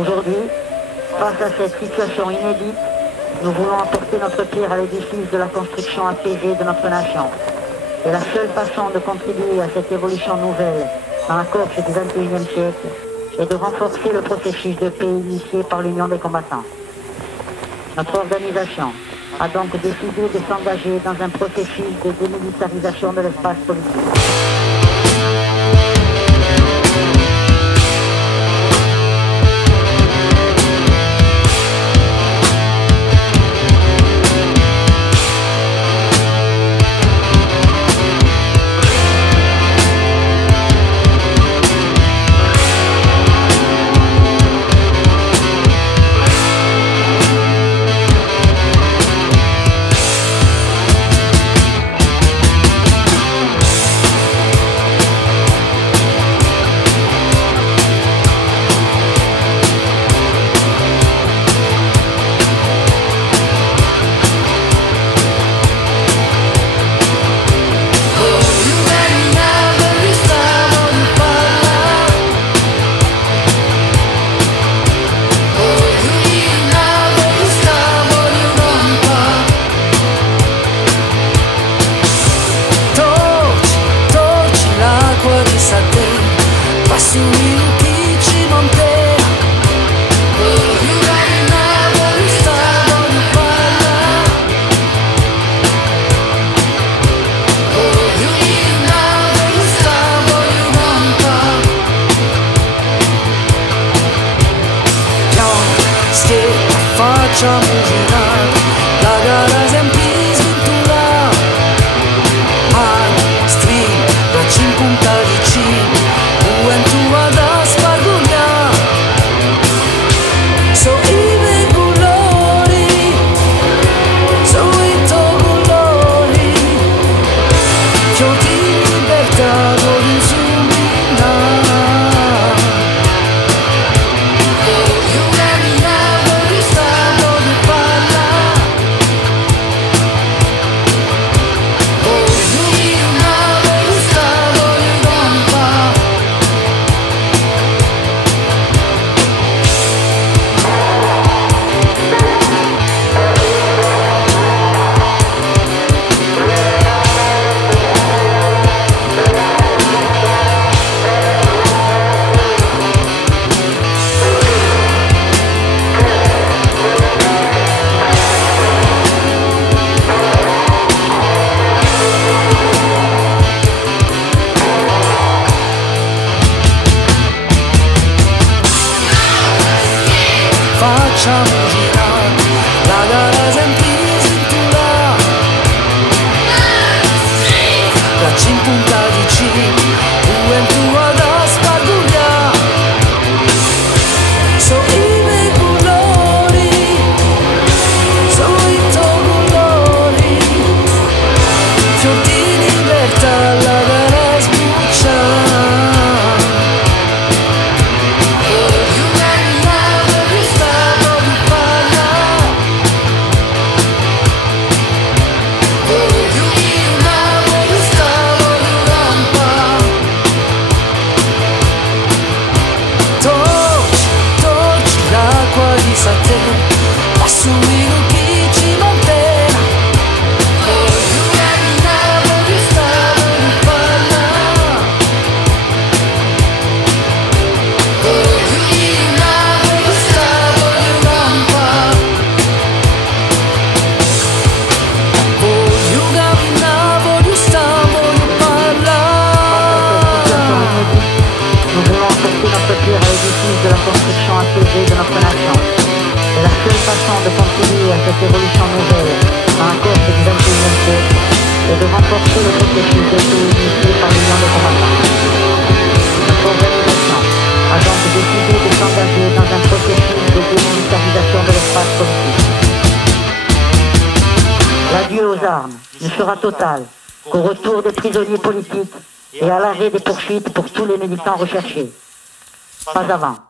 Aujourd'hui, face à cette situation inédite, nous voulons apporter notre pierre à l'édifice de la construction apaisée de notre nation. Et la seule façon de contribuer à cette évolution nouvelle dans la Corse du XXIe siècle est de renforcer le processus de paix initié par l'Union des combattants. Notre organisation a donc décidé de s'engager dans un processus de démilitarisation de l'espace politique. Facciamo girare la gara sempre sventura al stream da 50 di C tua da sparguglia so i miei colori so i tuoi colori fior di libertà voglio illuminare. Facciamo girare la gara sempre in cintura la 50 di C tua da sparguglia so i miei colori so i tuoi colori fior di libertà la gara sbuccia. Passo in un chi ci mantena voglio camminare, voglio stare, voglio parlare voglio camminare, voglio stare, voglio campare voglio camminare, voglio stare, voglio parlare. Nous voulons apporter notre pierre à l'édifice de la construction apaisée de notre nation. Et la seule façon de contribuer à cette évolution nouvelle dans la Corse du XXIe siècle est de renforcer le processus de paix initié par l'Union des combattants. Notre organisation a donc décidé de s'engager dans un processus de démilitarisation de l'espace politique. L'adieu aux armes ne sera total qu'au retour des prisonniers politiques et à l'arrêt des poursuites pour tous les militants recherchés. Pas avant.